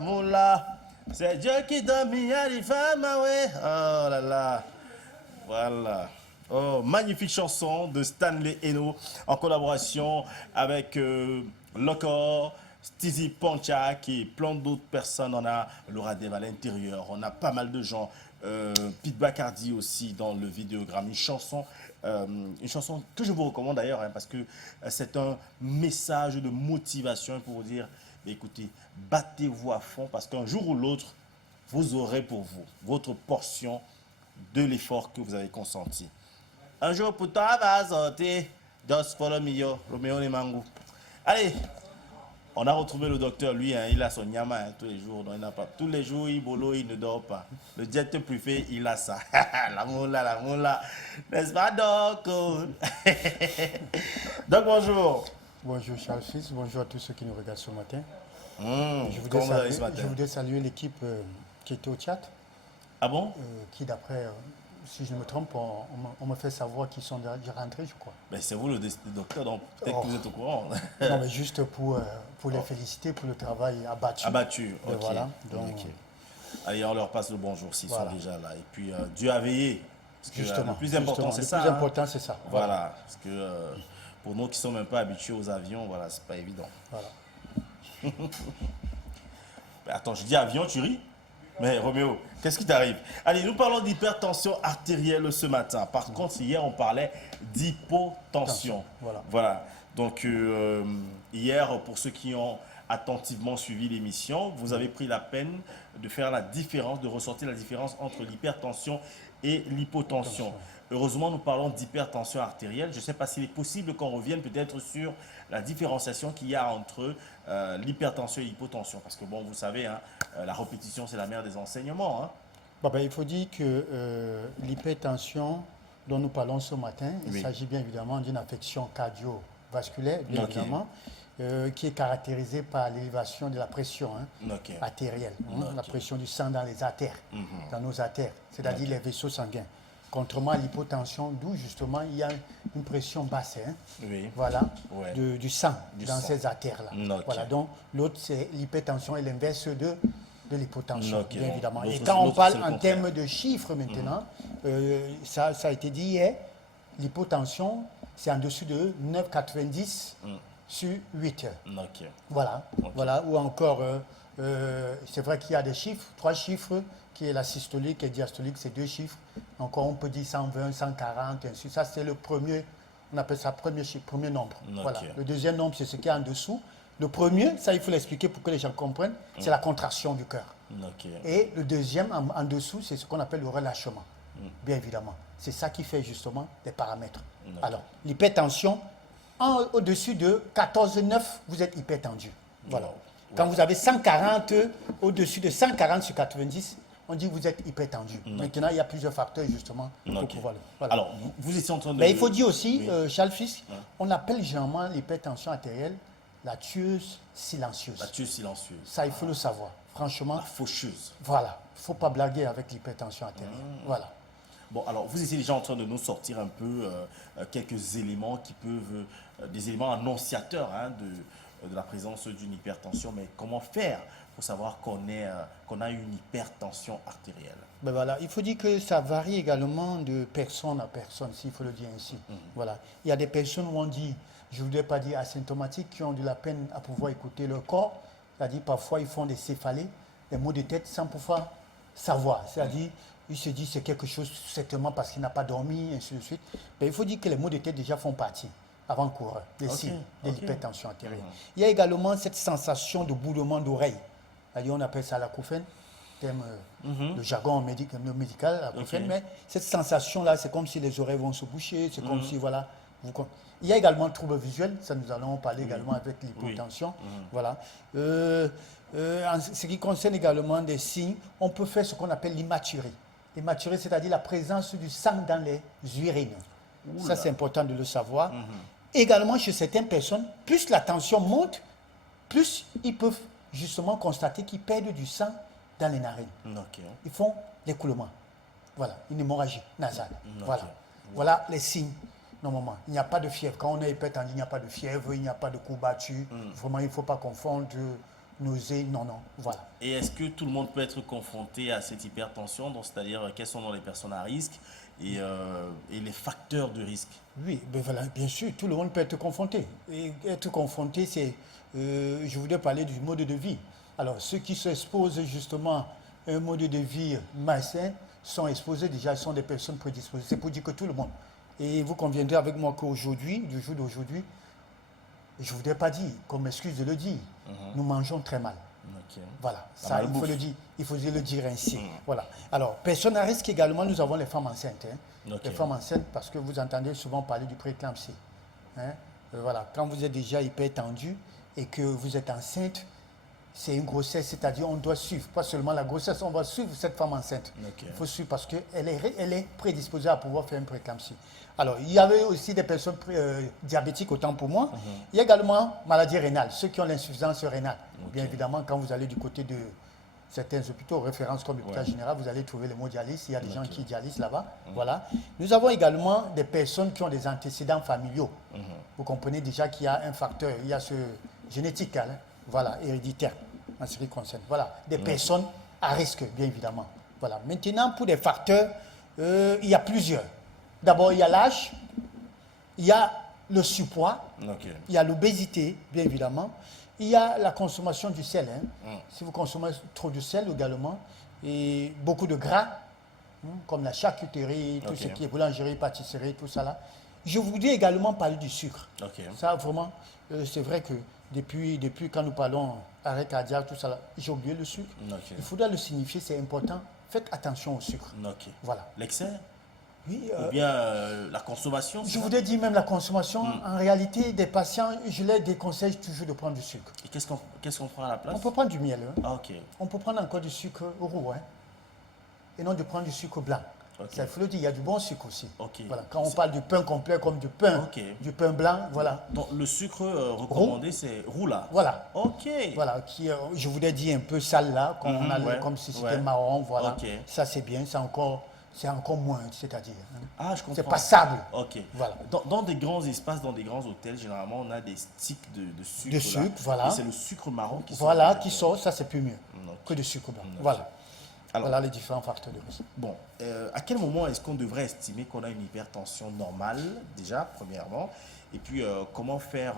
moula. C'est Dieu qui t'a mis à les femmes, ouais. Oh là là. Voilà. Oh, magnifique chanson de Stanley Eno en collaboration avec Locor, Stizy Ponchak et plein d'autres personnes. On a Laura Dev à l'intérieur, on a pas mal de gens. Pete Bacardi aussi dans le vidéogramme. Une chanson que je vous recommande d'ailleurs parce que c'est un message de motivation pour vous dire, écoutez, battez-vous à fond parce qu'un jour ou l'autre, vous aurez pour vous votre portion de l'effort que vous avez consenti. Un jour pour toi va sortir, just follow me yo, Roméo Nemangu. Allez, on a retrouvé le docteur, lui, hein, il a son nyama hein, tous les jours, donc il n'a pas. Tous les jours, il bolo, il ne dort pas. Le jet privé, il a ça. La moula, n'est-ce pas, Doc? Donc, bonjour. Bonjour Charles Fils, bonjour à tous ceux qui nous regardent ce matin. Comment vous allez ce matin? Je voudrais saluer l'équipe qui était au chat. Ah bon? Qui d'après, si je ne me trompe, on me fait savoir qu'ils sont déjà rentrés, je crois. Ben, c'est vous le docteur, donc peut-être que vous êtes au courant. Non, mais juste pour les féliciter pour le travail abattu. Abattu, ok. Voilà, donc, okay. Allez, on leur passe le bonjour s'ils sont déjà là. Et puis, Dieu a veillé. Parce que, justement, le plus important, c'est ça. Le plus important, c'est ça. Voilà. Parce que pour nous qui ne sommes même pas habitués aux avions, voilà, c'est pas évident. Voilà. Attends, je dis avion, tu ris? Mais Roméo, qu'est-ce qui t'arrive? Allez, nous parlons d'hypertension artérielle ce matin. Par contre, hier, on parlait d'hypotension. Voilà. Donc, hier, pour ceux qui ont attentivement suivi l'émission, vous avez pris la peine de faire la différence, de ressortir la différence entre l'hypertension et l'hypotension. Heureusement, nous parlons d'hypertension artérielle. Je ne sais pas s'il est possible qu'on revienne peut-être sur la différenciation qu'il y a entre l'hypertension et l'hypotension. Parce que, bon, vous savez, hein, la répétition, c'est la mère des enseignements. Hein. Il faut dire que l'hypertension dont nous parlons ce matin, il s'agit bien évidemment d'une affection cardiovasculaire, bien évidemment, qui est caractérisée par l'élévation de la pression artérielle, la pression du sang dans les artères, dans nos artères, c'est-à-dire les vaisseaux sanguins. Contrairement à l'hypotension, d'où justement il y a une pression basse, voilà, du sang dans ces artères-là. Voilà, donc l'autre, c'est l'hypertension et l'inverse de l'hypotension, bien évidemment. Et quand on parle en termes de chiffres maintenant, ça a été dit hier, l'hypotension, c'est en dessous de 9,90 sur 8 heures. Voilà, ou encore, c'est vrai qu'il y a des chiffres, 3 chiffres, qui est la systolique et diastolique, c'est 2 chiffres. Encore, on peut dire 120, 140, ainsi. Ça, c'est le premier, on appelle ça premier chiffre, premier nombre. Voilà. Le deuxième nombre, c'est ce qui est en dessous. Le premier, ça, il faut l'expliquer pour que les gens comprennent, c'est la contraction du cœur. Et le deuxième, en dessous, c'est ce qu'on appelle le relâchement, bien évidemment. C'est ça qui fait justement des paramètres. Alors, l'hypertension, au-dessus de 14,9, vous êtes hypertendu. Voilà. Quand vous avez 140, au-dessus de 140 sur 90, on dit que vous êtes hypertendu. Maintenant, il y a plusieurs facteurs justement pour pouvoir le... Voilà. Alors, vous étiez en train de... Mais il faut dire aussi, Charles Fils, on appelle généralement l'hypertension artérielle la tueuse silencieuse. La tueuse silencieuse. Ça, il faut le savoir. Franchement... La faucheuse. Voilà. Il ne faut pas blaguer avec l'hypertension artérielle. Voilà. Bon, alors, vous étiez déjà en train de nous sortir un peu quelques éléments qui peuvent... des éléments annonciateurs de la présence d'une hypertension. Mais comment faire pour savoir qu'on a une hypertension artérielle? Voilà. Il faut dire que ça varie également de personne à personne, s'il faut le dire ainsi. Voilà. Il y a des personnes où on dit, je ne voudrais pas dire asymptomatiques, qui ont de la peine à pouvoir écouter leur corps. C'est-à-dire parfois ils font des céphalées, des maux de tête sans pouvoir savoir. C'est-à-dire, ils se disent c'est quelque chose certainement parce qu'il n'a pas dormi, et ainsi de suite. Mais il faut dire que les maux de tête déjà font partie, avant-coureur, des signes de l'hypertension artérielle. Il y a également cette sensation de boulement d'oreille. On appelle ça l'acouphène, terme de jargon médical, l'acouphène, mais cette sensation-là, c'est comme si les oreilles vont se boucher, c'est comme si, voilà. Il y a également le trouble visuel, ça nous allons parler également avec l'hypotension. Voilà. En ce qui concerne également des signes, on peut faire ce qu'on appelle l'hématurie. L'hématurie, c'est-à-dire la présence du sang dans les urines. Ça, c'est important de le savoir. Également, chez certaines personnes, plus la tension monte, plus ils peuvent justement constater qu'ils perdent du sang dans les narines. Ils font l'écoulement. Voilà, une hémorragie nasale. Voilà les signes. Normalement, il n'y a pas de fièvre. Quand on est hypertendu, il n'y a pas de fièvre, il n'y a pas de courbature. Vraiment, il ne faut pas confondre nausées, non, voilà. Et est-ce que tout le monde peut être confronté à cette hypertension, donc c'est-à-dire quelles sont les personnes à risque et les facteurs de risque? Oui, ben voilà, bien sûr, tout le monde peut être confronté. Et être confronté, c'est, je voudrais parler du mode de vie. Alors, ceux qui s'exposent justement à un mode de vie malsain sont exposés déjà, sont des personnes prédisposées. C'est pour dire que tout le monde. Et vous conviendrez avec moi qu'aujourd'hui, du jour d'aujourd'hui, je ne voudrais pas dire, comme excuse de le dire, nous mangeons très mal. Okay. Voilà, ça, il faut le dire, il faut le dire ainsi. Voilà. Alors, personne à risque également, nous avons les femmes enceintes. Les femmes enceintes, parce que vous entendez souvent parler du prééclampsie. Voilà, quand vous êtes déjà hyper tendu et que vous êtes enceinte, c'est une grossesse, c'est-à-dire on doit suivre, pas seulement la grossesse, on va suivre cette femme enceinte. Il faut suivre parce qu'elle est prédisposée à pouvoir faire une prééclampsie. Alors, il y avait aussi des personnes diabétiques, autant pour moi. Il y a également maladie rénale, ceux qui ont l'insuffisance rénale. Bien évidemment, quand vous allez du côté de certains hôpitaux, références comme l'hôpital général, vous allez trouver le mot dialyse. Il y a des gens qui dialysent là-bas. Voilà. Nous avons également des personnes qui ont des antécédents familiaux. Vous comprenez déjà qu'il y a un facteur, il y a ce génétique, voilà, héréditaire, en ce qui concerne. Voilà, des personnes à risque, bien évidemment. Voilà. Maintenant, pour des facteurs, il y a plusieurs. D'abord, il y a l'âge, il y a le surpoids, il y a l'obésité, bien évidemment. Il y a la consommation du sel. Si vous consommez trop de sel également, et beaucoup de gras, comme la charcuterie, tout ce qui est boulangerie, pâtisserie, tout ça là. Je voudrais également parler du sucre. Ça, vraiment, c'est vrai que depuis quand nous parlons arrêt cardiaque, tout ça là, j'ai oublié le sucre. Il faudra le signifier, c'est important. Faites attention au sucre. Voilà. L'excès? Oui, ou bien la consommation? Je voudrais dire même la consommation. En réalité, des patients, je les déconseille toujours de prendre du sucre. Et qu'est-ce qu'on prend à la place? On peut prendre du miel. On peut prendre encore du sucre roux. Et non de prendre du sucre blanc. Ça, il faut le dire, il y a du bon sucre aussi. Voilà. Quand on parle du pain complet comme du pain blanc, voilà. Donc le sucre recommandé, c'est roux là? Voilà. Voilà, qui, je voudrais dire un peu sale là, comme si c'était marron, voilà. Ça c'est bien, c'est encore moins, c'est-à-dire. Je comprends. C'est passable. Voilà. Dans des grands espaces, dans des grands hôtels, généralement, on a des sticks de sucre. De sucre, voilà. Et c'est le sucre marron qui sort. Voilà, qui sort, ça c'est plus mieux que de sucre blanc. Voilà. Alors, voilà les différents facteurs de risque. Bon, à quel moment est-ce qu'on devrait estimer qu'on a une hypertension normale, déjà, premièrement? Et puis, comment faire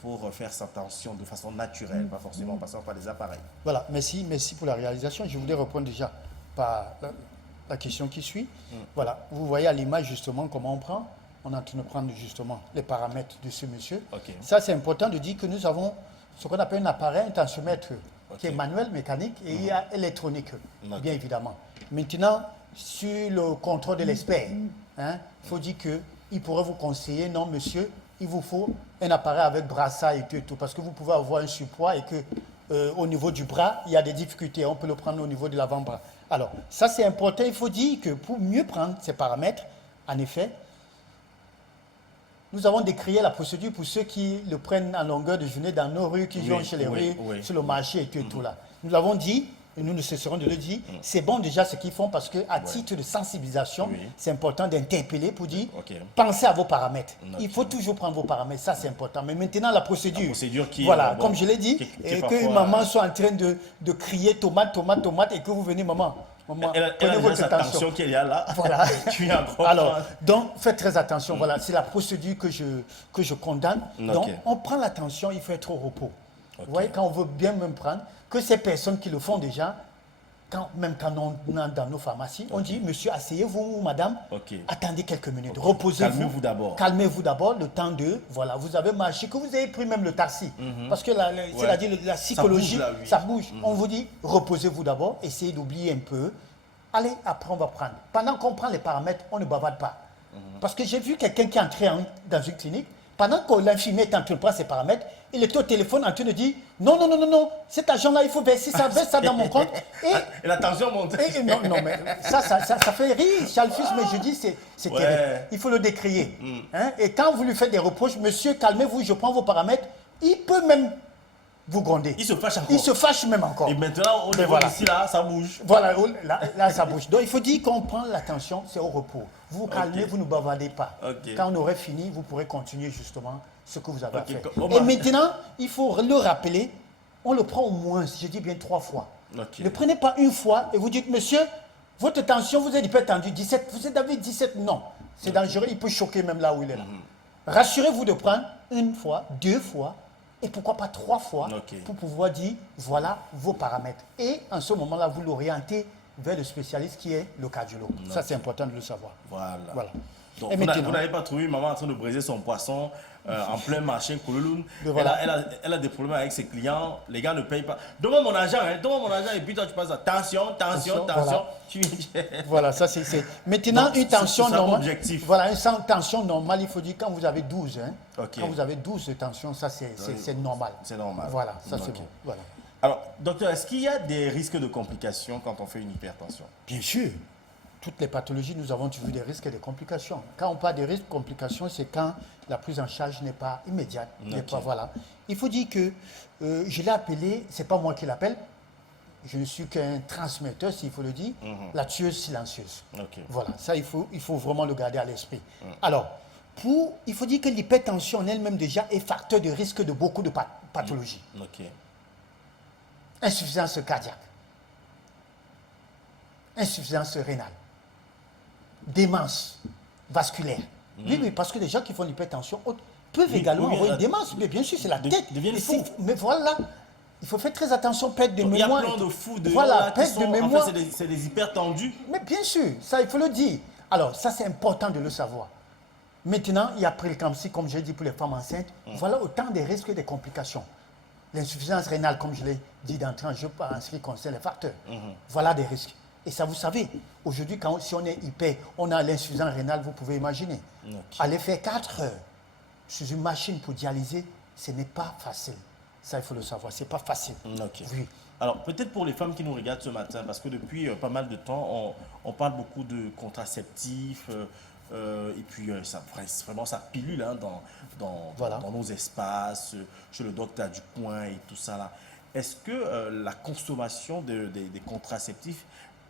pour faire sa tension de façon naturelle, pas forcément en passant par des appareils? Voilà, merci pour la réalisation. Je voulais répondre déjà par la question qui suit. Voilà, vous voyez à l'image justement comment on prend. On est en train de prendre justement les paramètres de ce monsieur. Ça, c'est important de dire que nous avons ce qu'on appelle un appareil, un tensiomètre qui est manuel, mécanique, et il y a électronique, bien évidemment. Maintenant, sur le contrôle de l'expert, il faut dire qu'il pourrait vous conseiller, non monsieur, il vous faut un appareil avec brassard et tout, parce que vous pouvez avoir un surpoids et que au niveau du bras, il y a des difficultés. On peut le prendre au niveau de l'avant-bras. Alors, ça c'est important. Il faut dire que pour mieux prendre ces paramètres, en effet, nous avons décrié la procédure pour ceux qui le prennent en longueur de journée dans nos rues, qui jouent chez les rues, sur le marché et tout là. Nous l'avons dit, et nous ne cesserons de le dire, c'est bon déjà ce qu'ils font parce qu'à titre de sensibilisation, c'est important d'interpeller pour dire, pensez à vos paramètres. Il faut toujours prendre vos paramètres, ça c'est important. Mais maintenant la procédure qui voilà, comme je l'ai dit, et que maman soit en train de crier tomate, tomate, tomate, et que vous venez, maman, prenez votre attention qu'il y a là. Voilà. Alors, donc, faites très attention. Voilà, c'est la procédure que je condamne. Donc, on prend l'attention, il faut être au repos. Vous voyez, quand on veut bien même prendre, que ces personnes qui le font déjà, même quand on est dans nos pharmacies, on dit, monsieur, asseyez-vous, madame, attendez quelques minutes, reposez-vous. Calmez-vous d'abord. Calmez-vous d'abord, le temps de, voilà, vous avez marché, que vous avez pris même le taxi. Parce que c'est-à-dire la psychologie, ça bouge. On vous dit, reposez-vous d'abord, essayez d'oublier un peu. Allez, après on va prendre. Pendant qu'on prend les paramètres, on ne bavarde pas. Parce que j'ai vu quelqu'un qui est entré dans une clinique, pendant que l'infirmier est en train de prendre ses paramètres, il était au téléphone en train de dire non, cet argent-là, il faut verser ça dans mon compte. Et la tension monte. Non, mais ça fait rire, Charles Fils, mais je dis, c'est terrible. Il faut le décrier. Et quand vous lui faites des reproches, monsieur, calmez-vous, je prends vos paramètres, il peut même vous gronder. Il se fâche encore. Il se fâche même encore. Et maintenant, on voit ici, là, ça bouge. Voilà, là, ça bouge. Donc, il faut dire qu'on prend l'attention, c'est au repos. Vous vous calmez, vous ne bavardez pas. Quand on aurait fini, vous pourrez continuer justement ce que vous avez à faire. Et maintenant, il faut le rappeler on le prend au moins, je dis bien 3 fois. Okay. Ne prenez pas une fois et vous dites, monsieur, votre tension, vous êtes hypertendu, 17, vous avez 17, non. C'est dangereux, il peut choquer même là où il est là. Rassurez-vous de prendre une fois, 2 fois, et pourquoi pas 3 fois, pour pouvoir dire, voilà vos paramètres. Et en ce moment-là, vous l'orientez vers le spécialiste qui est le cardiologue. Ça, c'est important de le savoir. Voilà. Donc, et vous maintenant, n'avez pas trouvé maman en train de briser son poisson en plein marché Koulouloun. Elle a des problèmes avec ses clients. Les gars ne payent pas. Donne-moi mon argent, et puis toi tu passes à tension. Voilà, voilà ça c'est. Maintenant, donc, une tension normale. Voilà, une tension normale, il faut dire quand vous avez 12. Quand vous avez 12 de tension, ça c'est normal. C'est normal. Voilà, ça c'est bon. Voilà. Alors, docteur, est-ce qu'il y a des risques de complications quand on fait une hypertension? Bien sûr. Toutes les pathologies, nous avons toujours des risques et des complications. Quand on parle de risques et complications, c'est quand la prise en charge n'est pas immédiate. Voilà. Il faut dire que je l'ai appelé, ce n'est pas moi qui l'appelle, je ne suis qu'un transmetteur, s'il faut le dire, la tueuse silencieuse. Voilà, ça il faut vraiment le garder à l'esprit. Alors, il faut dire que l'hypertension en elle-même déjà est facteur de risque de beaucoup de pathologies. Insuffisance cardiaque, insuffisance rénale, démence vasculaire. Oui, parce que les gens qui font l'hypertension haute peuvent également avoir une démence. Mais bien sûr, c'est la tête. Mais voilà, il faut faire très attention, perte de mémoire. Il y a plein de fous de perte de mémoire. En fait, c'est des hypertendus. Mais bien sûr, ça, il faut le dire. Alors, ça, c'est important de le savoir. Maintenant, il y a prééclampsie, comme j'ai dit pour les femmes enceintes. Voilà autant des risques et des complications. L'insuffisance rénale, comme je l'ai dit d'entrée en jeu, en ce qui concerne les facteurs. Voilà des risques. Et ça, vous savez, aujourd'hui, si on est hyper, on a l'insuffisance rénale, vous pouvez imaginer. Aller faire 4 heures sur une machine pour dialyser, ce n'est pas facile. Ça, il faut le savoir, ce n'est pas facile. Oui. Alors, peut-être pour les femmes qui nous regardent ce matin, parce que depuis pas mal de temps, on parle beaucoup de contraceptifs, et puis vraiment ça pilule dans nos espaces, chez le docteur du coin et tout ça là. Est-ce que la consommation des contraceptifs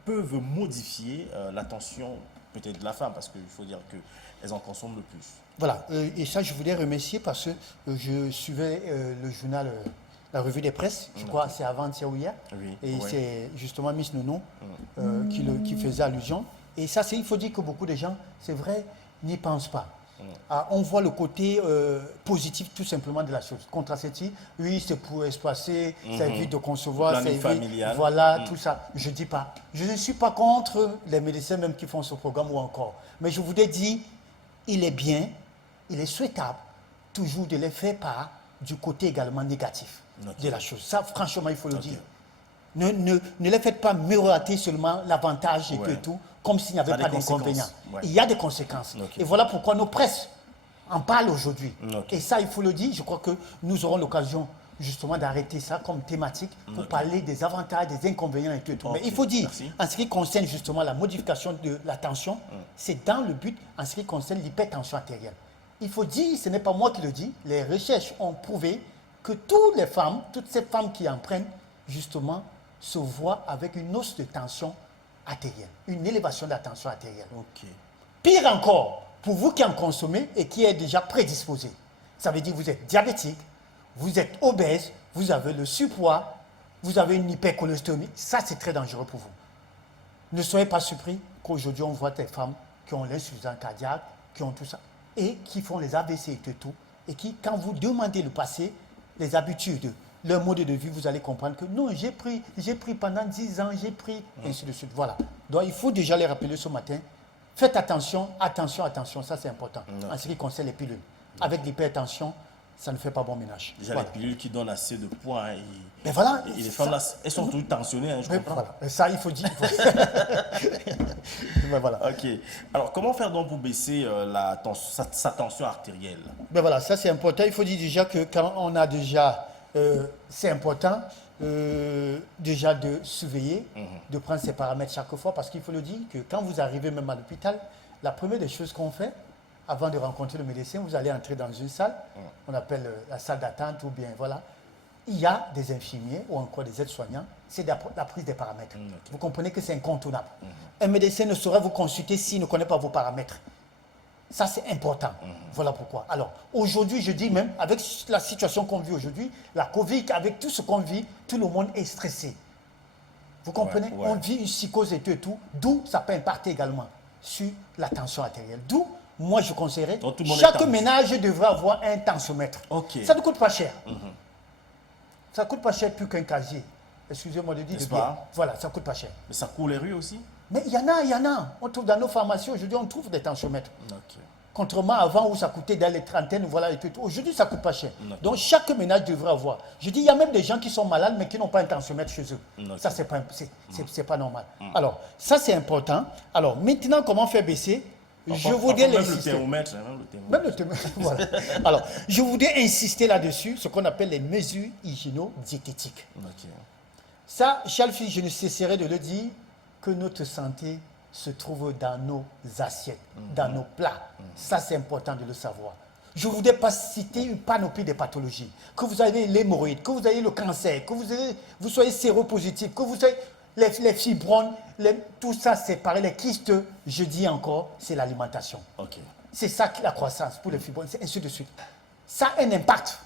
peuvent modifier la tension peut-être de la femme, parce qu'il faut dire qu'elles en consomment le plus? Voilà, et ça je voulais remercier parce que je suivais le journal, la revue des presses, je crois c'est avant-hier ou hier, et c'est justement Miss Nono qui faisait allusion. Et ça, il faut dire que beaucoup de gens, c'est vrai, n'y pensent pas. On voit le côté positif tout simplement de la chose. Contraceptif, oui, c'est pour espacer, ça évite de concevoir, ça évite, voilà, tout ça. Je ne dis pas. Je ne suis pas contre les médecins même qui font ce programme ou encore. Mais je vous ai dit, il est bien, il est souhaitable toujours de les faire part du côté également négatif de la chose. Ça, franchement, il faut le dire. Ne les faites pas miroiter seulement l'avantage et tout, comme s'il n'y avait pas d'inconvénients. Il y a des conséquences. Et voilà pourquoi nos presses en parlent aujourd'hui. Et ça, il faut le dire, je crois que nous aurons l'occasion justement d'arrêter ça comme thématique pour parler des avantages, des inconvénients et tout. Mais il faut dire, en ce qui concerne justement la modification de la tension, c'est dans le but, en ce qui concerne l'hypertension artérielle. Il faut dire, ce n'est pas moi qui le dis, les recherches ont prouvé que toutes ces femmes qui en prennent, justement, se voient avec une hausse de tension artérielle, une élévation de la tension artérielle. Pire encore, pour vous qui en consommez et qui êtes déjà prédisposé, ça veut dire que vous êtes diabétique, vous êtes obèse, vous avez le surpoids, vous avez une hypercholestérolémie, ça c'est très dangereux pour vous. Ne soyez pas surpris qu'aujourd'hui on voit des femmes qui ont l'insuffisance cardiaque, qui ont tout ça, et qui font les AVC et tout, et qui, quand vous demandez le passé, les habitudes, leur mode de vie, vous allez comprendre que non, j'ai pris pendant 10 ans, j'ai pris, ainsi de suite. Voilà. Donc il faut déjà les rappeler ce matin. Faites attention, ça c'est important. En ce qui concerne les pilules. Avec l'hypertension, ça ne fait pas bon ménage. Déjà les pilules qui donnent assez de poids. Mais voilà. Et les femmes là, elles sont toutes tensionnées, je comprends. Voilà. Ça, il faut dire. Mais voilà. Ok. Alors comment faire donc pour baisser sa tension artérielle? Ben voilà, ça c'est important. Il faut dire déjà que quand on a déjà... c'est important déjà de surveiller, de prendre ses paramètres chaque fois, parce qu'il faut le dire que quand vous arrivez même à l'hôpital, la première des choses qu'on fait, avant de rencontrer le médecin, vous allez entrer dans une salle, on appelle la salle d'attente ou bien voilà. Il y a des infirmiers ou encore des aides-soignants, c'est la prise des paramètres. Vous comprenez que c'est incontournable. Un médecin ne saurait vous consulter s'il ne connaît pas vos paramètres. Ça, c'est important. Voilà pourquoi. Alors, aujourd'hui, je dis même, avec la situation qu'on vit aujourd'hui, la Covid, avec tout ce qu'on vit, tout le monde est stressé. Vous comprenez? On vit une psychose et tout, d'où ça peut impacter également sur la tension artérielle. D'où, moi, je conseillerais, chaque ménage devrait avoir un tensiomètre. Ça ne coûte pas cher. Ça ne coûte pas cher plus qu'un casier. Excusez-moi de dire de bien. Voilà, ça ne coûte pas cher. Mais ça court les rues aussi? Mais il y en a. On trouve dans nos pharmacies, aujourd'hui, on trouve des tensiomètres. Contrairement à avant où ça coûtait dans les trentaines, voilà, et tout. Aujourd'hui, ça ne coûte pas cher. Donc, chaque ménage devrait avoir. Je dis, il y a même des gens qui sont malades, mais qui n'ont pas un tensiomètre chez eux. Ça, ce n'est pas normal. Alors, ça, c'est important. Alors, maintenant, comment faire baisser? Je voudrais l'insister. Même le thermomètre, voilà. Alors, je voudrais insister là-dessus, ce qu'on appelle les mesures hygiéno-diététiques. Ça, Charles, je ne cesserai de le dire, que notre santé se trouve dans nos assiettes, dans nos plats. Ça, c'est important de le savoir. Je ne voudrais pas citer une panoplie de pathologies. Que vous avez l'hémorroïde, que vous ayez le cancer, que vous soyez séropositif, que vous ayez les fibromes, tout ça, c'est pareil. Les kystes, je dis encore, c'est l'alimentation. C'est ça la croissance pour les fibromes, c'est ainsi de suite. Ça a un impact.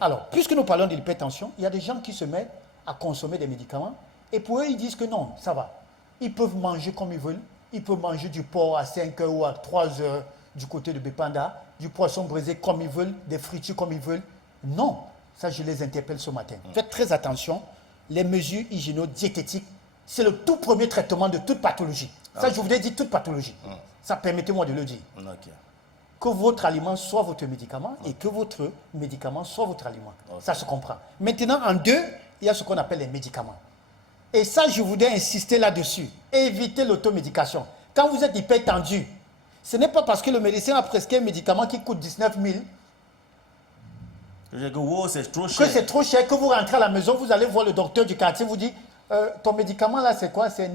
Alors, puisque nous parlons de l'hypertension, il y a des gens qui se mettent à consommer des médicaments et pour eux, ils disent que non, ça va. Ils peuvent manger comme ils veulent. Ils peuvent manger du porc à 5 heures ou à 3 heures du côté de Bépanda, du poisson braisé comme ils veulent, des fritures comme ils veulent. Non, ça je les interpelle ce matin. Faites très attention, les mesures hygiéno-diététiques, c'est le tout premier traitement de toute pathologie. Ça je vous ai dit toute pathologie. Ça permettez-moi de le dire. Que votre aliment soit votre médicament et que votre médicament soit votre aliment. Ça se comprend. Maintenant, en deux, il y a ce qu'on appelle les médicaments. Et ça, je voudrais insister là-dessus. Évitez l'automédication. Quand vous êtes hypertendu, ce n'est pas parce que le médecin a prescrit un médicament qui coûte 19 000 que c'est trop cher, que vous rentrez à la maison, vous allez voir le docteur du quartier, vous dit, ton médicament là, c'est quoi? C'est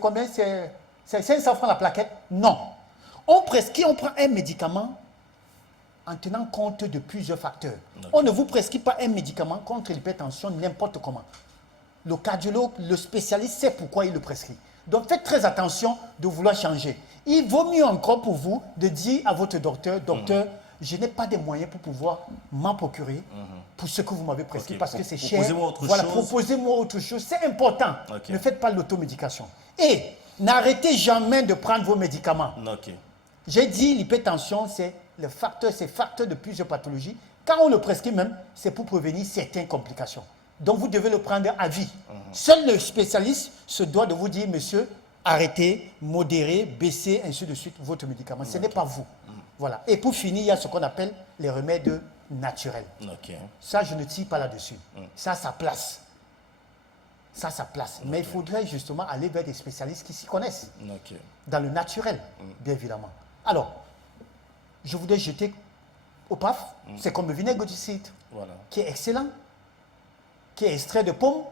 combien? C'est 500 francs la plaquette? Non. On prend un médicament en tenant compte de plusieurs facteurs. On ne vous prescrit pas un médicament contre l'hypertension n'importe comment. Le cardiologue, le spécialiste sait pourquoi il le prescrit. Donc faites très attention de vouloir changer. Il vaut mieux encore pour vous de dire à votre docteur, je n'ai pas de moyens pour pouvoir m'en procurer pour ce que vous m'avez prescrit parce que c'est cher. Proposez-moi autre chose. C'est important. Ne faites pas l'automédication. Et n'arrêtez jamais de prendre vos médicaments. J'ai dit l'hypertension, c'est facteur de plusieurs pathologies. Quand on le prescrit même, c'est pour prévenir certaines complications. Donc vous devez le prendre à vie. Seul le spécialiste se doit de vous dire, monsieur, arrêtez, modérez, baissez, ainsi de suite, votre médicament. Ce n'est pas vous. Voilà. Et pour finir, il y a ce qu'on appelle les remèdes naturels. Ça, je ne tire pas là-dessus. Ça a sa place. Ça a sa place. Mais il faudrait justement aller vers des spécialistes qui s'y connaissent. Dans le naturel, bien évidemment. Alors, je voudrais jeter au PAF, c'est comme le vinaigre du cidre, qui est excellent, qui est extrait de pommes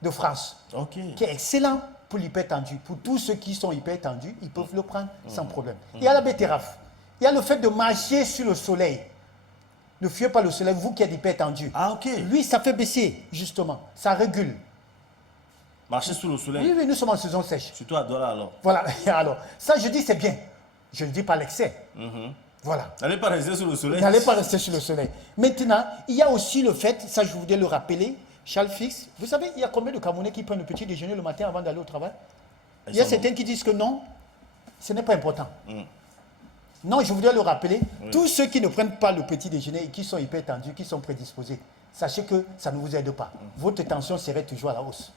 de France, qui est excellent pour l'hypertendu. Pour tous ceux qui sont hypertendus, ils peuvent le prendre sans problème. Il y a la betterave. Il y a le fait de marcher sur le soleil. Ne fuyez pas le soleil, vous qui êtes hypertendu. Lui, ça fait baisser, justement. Ça régule. Marcher sous le soleil? Oui, nous sommes en saison sèche. Surtout à Douala, alors. Voilà, alors, ça, je dis, c'est bien. Je ne dis pas l'excès. Voilà. N'allez pas rester sur le soleil. N'allez pas rester sur le soleil. Maintenant, il y a aussi le fait, ça, je voudrais le rappeler, Charles Fix, vous savez, il y a combien de Camerounais qui prennent le petit déjeuner le matin avant d'aller au travail? Il y a certains qui disent que non, ce n'est pas important. Non, je voudrais le rappeler. Tous ceux qui ne prennent pas le petit déjeuner et qui sont hypertendus, qui sont prédisposés, sachez que ça ne vous aide pas. Votre tension serait toujours à la hausse.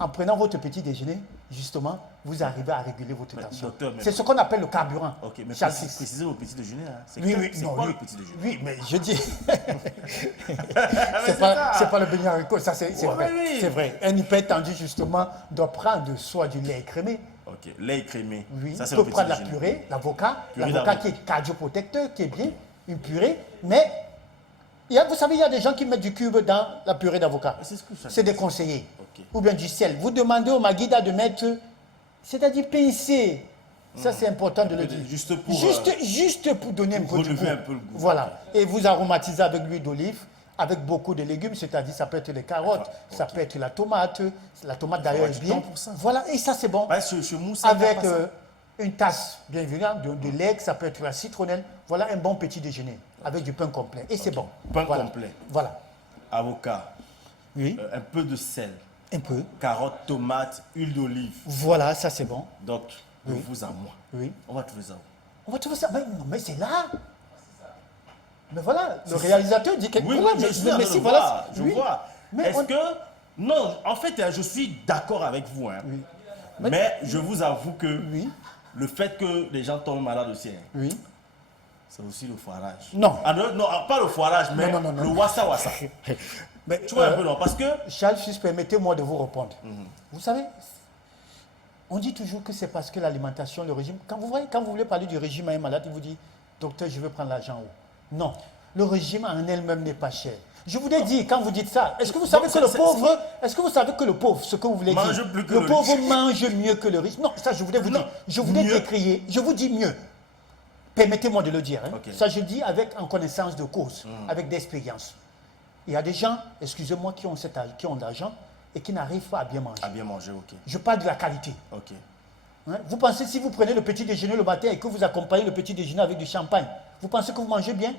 En prenant votre petit déjeuner, justement, vous arrivez à réguler votre tension. C'est ce qu'on appelle le carburant. Mais précisez vos petits déjeuners. C'est quoi le petit déjeuner? Oui, mais je dis... c'est pas le beignet haricot, ça c'est vrai. C'est vrai. Un hypertendu, justement, doit prendre soit du lait écrémé. Lait écrémé. Oui, il peut prendre la purée, l'avocat qui est cardioprotecteur, qui est bien, une purée, mais... vous savez, il y a des gens qui mettent du cube dans la purée d'avocat. C'est déconseillé. Ou bien du sel. Vous demandez au Maguida de mettre, c'est-à-dire pincer. Ça, c'est important de le dire. Juste pour donner un peu de goût. Voilà. Et vous aromatisez avec l'huile d'olive, avec beaucoup de légumes, c'est-à-dire ça peut être les carottes, ça peut être la tomate d'ailleurs est bien. Voilà, et ça, c'est bon. Avec une tasse, bien évidemment, de lait, ça peut être la citronnelle. Voilà un bon petit déjeuner avec du pain complet. Et c'est bon. Pain voilà. complet. Voilà. Avocat. Oui. Un peu de sel. Un peu. Carottes, tomates, huile d'olive. Voilà, ça c'est bon. Donc, de vous à moi. Oui. On va trouver ça où? On va trouver ça. Mais, non, mais c'est là. Mais voilà, le réalisateur dit que. Oui, voilà, oui, je suis mais je si, vois, voilà. je Oui. vois. Mais Est-ce on- que... Non, en fait, je suis d'accord avec vous. Hein. Oui. Mais je vous avoue que Oui. le fait que les gens tombent malades aussi, hein, Oui. c'est aussi le foirage. Non. Ah, non, pas le foirage, mais Non, non, non, le non. wassa-wassa. Mais, Tu vois un peu, non? Parce que... Charles Fils, permettez-moi de vous répondre. Vous savez, on dit toujours que c'est parce que l'alimentation, le régime. Quand vous voulez parler du régime à un malade, il vous dit, docteur, je veux prendre l'argent où? Non. Le régime en elle-même n'est pas cher. Je vous l'ai dit, quand vous dites ça, est-ce que vous savez que le pauvre, ce que vous voulez Mange dire, plus que le le pauvre riche. mange mieux que le riche? Non, ça je voulais vous Non, dire. Je voulais mieux. décrier, je vous dis mieux. Permettez-moi de le dire. Hein. Ok. Ça je dis avec en connaissance de cause, avec d'expérience. Il y a des gens, excusez-moi, qui ont cet âge, qui ont de l'argent et qui n'arrivent pas à bien manger. À bien manger, ok. Je parle de la qualité. Ok. Hein. Vous pensez si vous prenez le petit déjeuner le matin et que vous accompagnez le petit déjeuner avec du champagne, vous pensez que vous mangez bien?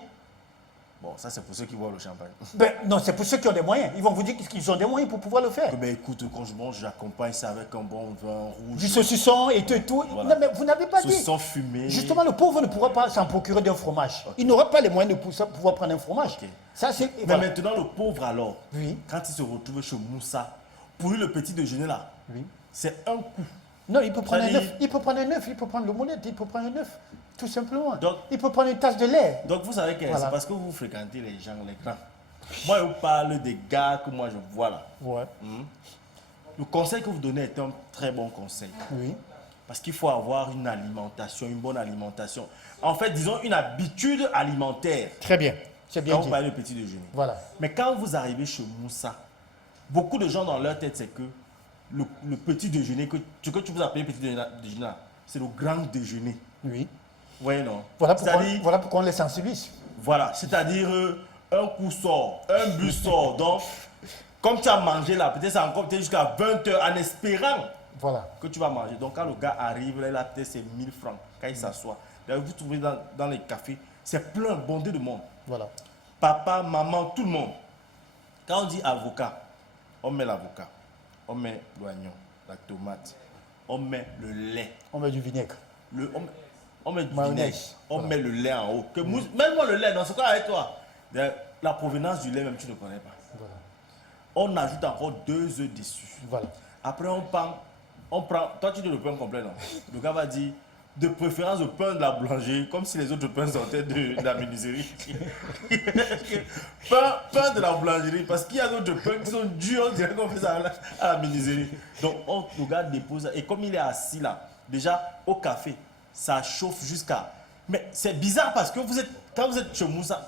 Bon, ça c'est pour ceux qui boivent le champagne. Ben, non, c'est pour ceux qui ont des moyens. Ils vont vous dire qu'ils ont des moyens pour pouvoir le faire. Ben écoute, quand je mange, j'accompagne ça avec un bon vin rouge. Du saucisson et tout et tout. Voilà. Non, mais vous n'avez pas dit. Saucisson fumé. Justement, le pauvre ne pourra pas s'en procurer d'un fromage. Il n'aura pas les moyens de pouvoir prendre un fromage. Ok. Ça, c'est. Mais Voilà. maintenant, le pauvre alors, Oui. quand il se retrouve chez Moussa, pour lui, le petit déjeuner là, Oui. c'est un coup. Non, il peut prendre un C'est-à-dire- œuf. Il peut prendre un œuf, il peut prendre l'omelette, il peut prendre un œuf. Tout simplement. Donc- il peut prendre une tasse de lait. Donc vous savez que Voilà. c'est parce que vous fréquentez les gens, les grands. Moi, je vous parle des gars que moi je vois là. Ouais. Le conseil que vous donnez est un très bon conseil. Oui. Parce qu'il faut avoir une alimentation, une bonne alimentation. En fait, disons une habitude alimentaire. Très bien. C'est bien Quand dit. vous parlez de petit déjeuner. Voilà. Mais quand vous arrivez chez Moussa, beaucoup de gens dans leur tête, c'est que le petit déjeuner, ce que tu vous appelles petit déjeuner, là, c'est le grand déjeuner. Oui. Vous voyez, non? Voilà C'est-à-dire, pourquoi on les sensibilise. voilà, c'est-à-dire un coup sort, un bus sort. Donc, comme tu as mangé là, peut-être c'est encore peut-être jusqu'à 20h en espérant Voilà. que tu vas manger. Donc, quand le gars arrive, là, il a peut-être ses 1000 francs. Quand il s'assoit, là, vous trouvez dans les cafés, c'est plein, bondé de monde. Voilà. Papa, maman, tout le monde. Quand on dit avocat, on met l'avocat, on met l'oignon, la tomate, on met le lait, On met du vinaigre. on met du Mayonnaise. vinaigre, on Voilà. met le lait en haut. Même moi le lait, non, c'est quoi avec toi? La provenance du lait, même tu ne connais pas. Voilà. On ajoute encore 2 œufs dessus. Voilà. Après, on prend, toi tu dis le pain complet, non? Le gars va dire, de préférence le pain de la boulangerie, comme si les autres pains sortaient de la menuiserie. pain de la boulangerie, parce qu'il y a d'autres pains qui sont durs, on dirait qu'on fait ça à la menuiserie. Donc, le gars dépose ça. Et comme il est assis là, déjà au café, ça chauffe jusqu'à... Mais c'est bizarre parce que quand vous êtes chez Moussa,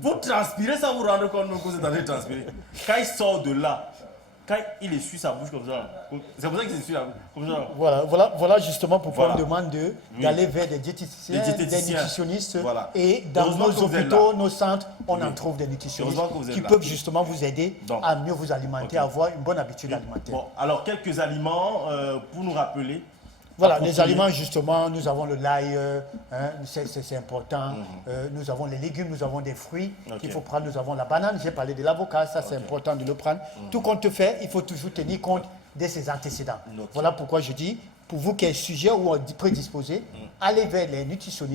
vous transpirez sans vous rendre compte que vous êtes en train de transpirer. Quand il sort de là, quand il essuie sa bouche comme ça, c'est pour ça qu'il essuie la bouche comme ça. Voilà justement pourquoi Voilà. on demande d'aller vers des diététiciens, Des diététiciens. des nutritionnistes. Voilà. Et dans Heureusement nos que vous êtes hôpitaux, là. nos centres, on Oui. en trouve des nutritionnistes Heureusement que vous êtes qui là. peuvent justement vous aider Donc. à mieux vous alimenter, Ok. à avoir une bonne habitude alimentaire. Bon, alors quelques aliments pour nous rappeler. Voilà, appropriés. les aliments justement, nous avons le l'ail, hein, c'est important. Nous avons les légumes, nous avons des fruits Ok. qu'il faut prendre. Nous avons la banane, j'ai parlé de l'avocat, ça c'est important de le prendre. Tout compte fait, il faut toujours tenir compte de ses antécédents. Ok. Voilà pourquoi je dis, pour vous qui êtes sujet ou prédisposé, allez vers les nutritionnistes.